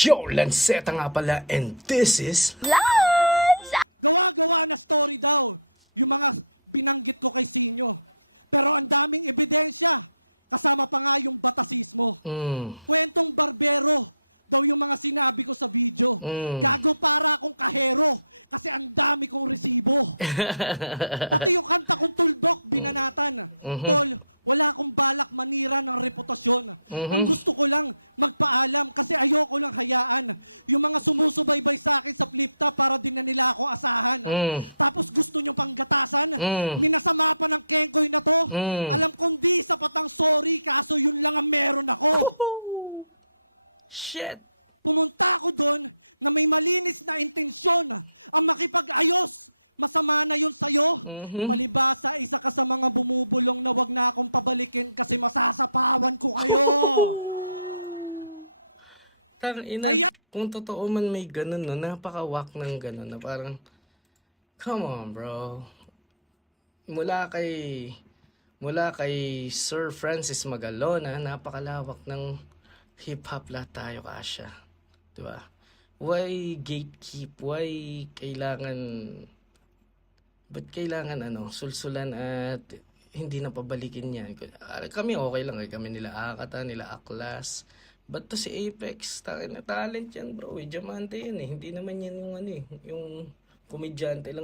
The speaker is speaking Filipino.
Yo, Lanceta nga pala, and this is... Lance! Kaya magawa ng turn down yung mga binanggit ko kay Tino. Pero ang daming ebidensya. Kasama pa nga yung batasismo. Kwentong barbero ang yung mga sinabi ko sa video. Kasi para akong kahero. Kasi ang dami kong resibo. Yung kanta kong tumbok, binatan. Wala akong balak manira ng reputasyon. Gusto ko lang magpaalam kasi ayoko lang hayaan. Yung mga sumusubaytay sa akin sa flip top para din na nila ako asahan. Tapos gusto na pang gatasan. Pinasama ko ng kwento na to. Alam kong di sapat ang story kaso yung mga meron ako. Shit! Pumunta ako doon na may malinis na intensyon. Ang nakipag-alos. Masama na yung tayo. Ang bata, isa ka sa mga bumubulong na wag na akong pabalikin kasi mapapapahalan ko kayo. Ina, kung totoo man may ganun, no, napaka-whack ng ganun, na parang, come on, bro. Mula kay Sir Francis Magalona, napakalawak ng hip-hop lahat tayo kasya. Diba? Why gatekeep? Why ba't kailangan sulsulan at hindi na pabalikin yan? Kami okay lang, kami nila Akata, nila Aklas. Ba't to si Apex? Talent yan, bro. Diamante yan eh. Hindi naman yan yung yung komedyante lang.